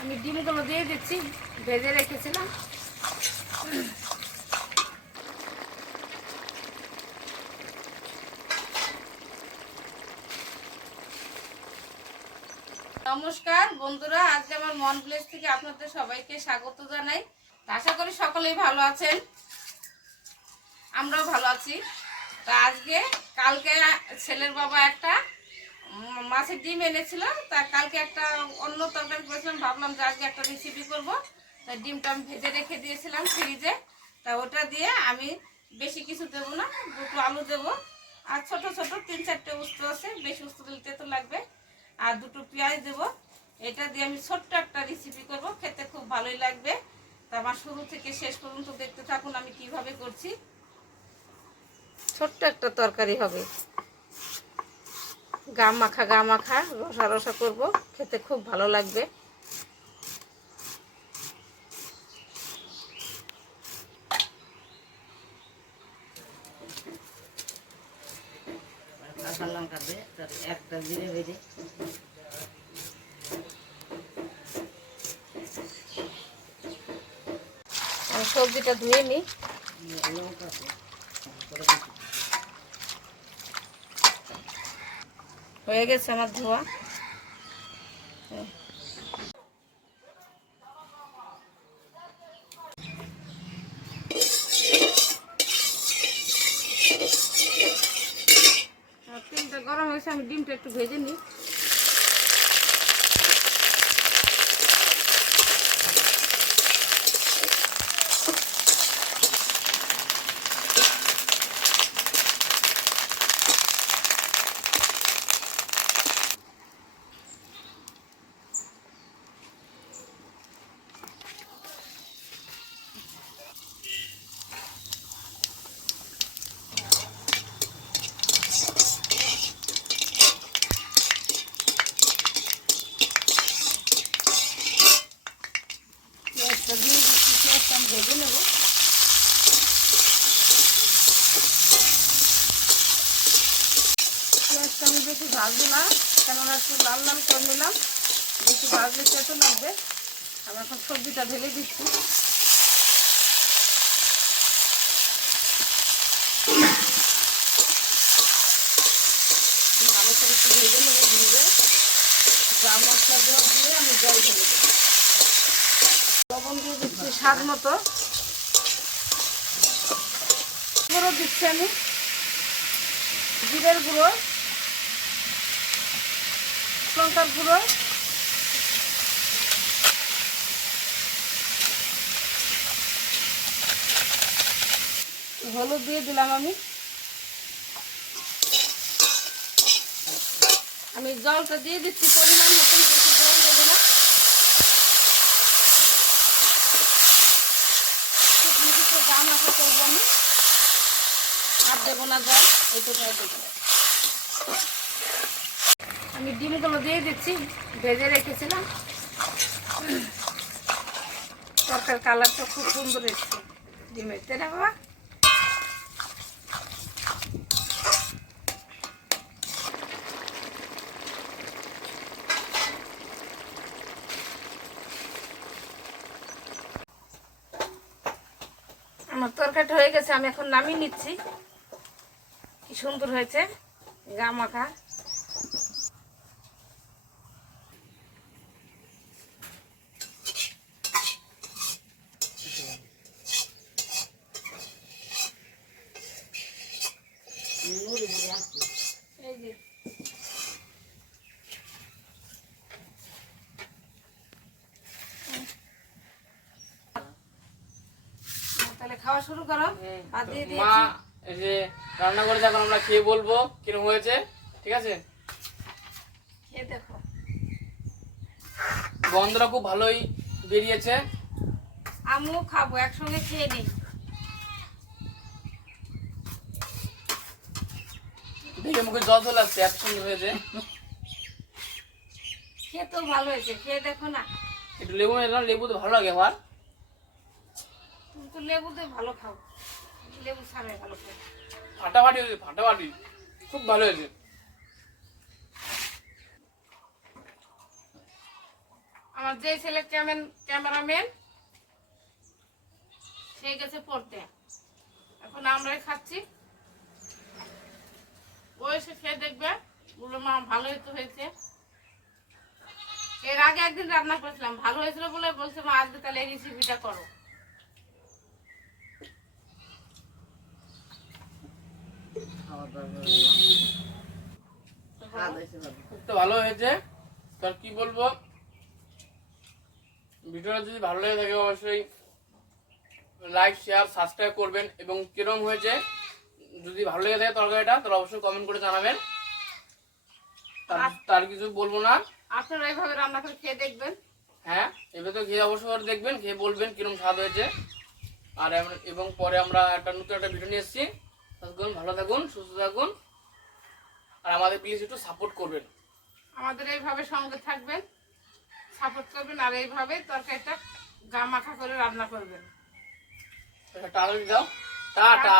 আমি ডিমগুলো দিয়ে দিচ্ছি, ভেজে রেখেছিলাম। নমস্কার বন্ধুরা, আজকে আমার মন ভিলেজ থেকে আপনাদের সবাইকে স্বাগত জানাই। আশা করি সকলেই ভালো আছেন, আমরাও ভালো আছি। তা আজকে কালকে ছেলের বাবা একটা মাছের ডিম এনেছিল, তা কালকে একটা অন্য তরকারি করেছিলাম, ভাবলাম যে আজকে একটা রেসিপি করব। তা ডিমটা আমি ভেজে রেখে দিয়েছিলাম ফ্রিজে। তা ওটা দিয়ে আমি বেশি কিছু দেবো না, দুটো আলু দেবো, আর ছোট ছোট 3-4টে উস্ত আছে, বেশি উস্ত দিতে তো লাগবে, আর দুটো পেঁয়াজ দেবো। এটা দিয়ে আমি ছোট্ট একটা রেসিপি করব, খেতে খুব ভালোই লাগবে। তা আমার শুরু থেকে শেষ পর্যন্ত দেখতে থাকুন আমি কিভাবে করছি। ছোট্ট একটা তরকারি হবে, গা মাখা রসা রসা করবো, খেতে খুব ভালো লাগবে। কাঁচা লঙ্কা দিয়ে একটা জিরে ভেজে সবজিটা ধুয়ে নিই। হয়ে গেছে আমার ধোয়া। তেলটা গরম হয়েছে, আমি ডিমটা একটু ভেজে নিই। পেঁয়াজটা দিয়ে দিচ্ছি, পেঁয়াজটা আমি ভেজে নেব। পেঁয়াজটা আমি বেশি ভাজবো না, কেননা একটু লাল লাল করে নিলাম, বেশি ভাজলে তেতো লাগবে। আমি এখন সবজিটা ঢেলে দিচ্ছি। ভালো করে একটু ভেজে নেবো, ভেজে যা মশলা দিয়ে আমি জল ঢেলে দেবো। লবণ দিয়ে দিচ্ছি স্বাদ মতো, গুঁড়ো দিচ্ছি আমি, জিরের গুঁড়ো, লঙ্কার গুঁড়ো, হলুদ দিয়ে দিলাম। আমি জলটা দিয়ে দিচ্ছি পরিমাণ মতন, বেশি জল দেবো না, শুকনো গা মাখা করবো আমি, আর দেবো না জল, এইটুকু দেবো। আমি ডিমগুলো দিয়ে দিচ্ছি, ভেজে রেখেছিলাম। তরকার কালারটা খুব সুন্দর এসছে ডিমের, তাই না বাবা? আমার তরকারিটা হয়ে গেছে, আমি এখন নামিয়ে নিচ্ছি। কি সুন্দর হয়েছে, গা মাখা। এই যে তাহলে খাওয়া শুরু করো। ভাত দিয়ে দিয়েছি, এই যে রান্না করে যখন আমরা খেয়ে বলবো কিরকম হয়েছে, ঠিক আছে? খেয়ে দেখো, গন্ধটা খুব ভালোই বেরিয়েছে। আমিও খাবো, একসঙ্গে খেয়ে নিই। দেখে মুখে জল চলে আসছে, এত সুন্দর হয়েছে। খেতেও ভালো হয়েছে, খেয়ে দেখো না। একটু লেবু নিলাম, লেবু তো ভালো লাগে আমার। তুমি তো লেবু দিয়ে ভালো খাও, লেবু ছাড়াই ভালো খাও। ফাটাফাটি হয়েছে, ফাটাফাটি, খুব ভালো হয়েছে। আমার যে ছেলে ক্যামেরাম্যান সে গেছে পড়তে, এখন আমরাই খাচ্ছি। ও এসে খেয়ে দেখবে, বললো মা ভালোই তো হয়েছে। এর আগে একদিন রান্না করেছিলাম, ভালো হয়েছিল বলে বলছে মা আজকে তাহলে এই রেসিপিটা করো। খুব তো ভালো হয়েছে। তার কি বলবো, ভিডিওটা যদি ভালো লেগে থাকে অবশ্যই লাইক শেয়ার সাবস্ক্রাইব করবেন, এবং কিরম হয়েছে যদি ভালো লেগে থাকে তরকারিটা তাহলে অবশ্যই কমেন্ট করে জানাবেন। তার কিছু বলবো না। আপনারা এইভাবে রান্না করে খেয়ে দেখবেন। হ্যাঁ, এবার তো খেয়ে অবশ্যই দেখবেন, খেয়ে বলবেন কিরম স্বাদ হয়েছে। আর এবং পরে আমরা নতুন একটা ভিডিও নিয়ে এসেছি। ততক্ষণ ভালো থাকুন, সুস্থ থাকুন, আর আমাদের প্লিজ একটু সাপোর্ট করবেন। আমাদের এইভাবে সঙ্গে থাকবেন, সাপোর্ট করবেন, আর এইভাবে তরকারিটা গা মাখা করে রান্না করবেন। টাটা দাও, টাটা। টাটা।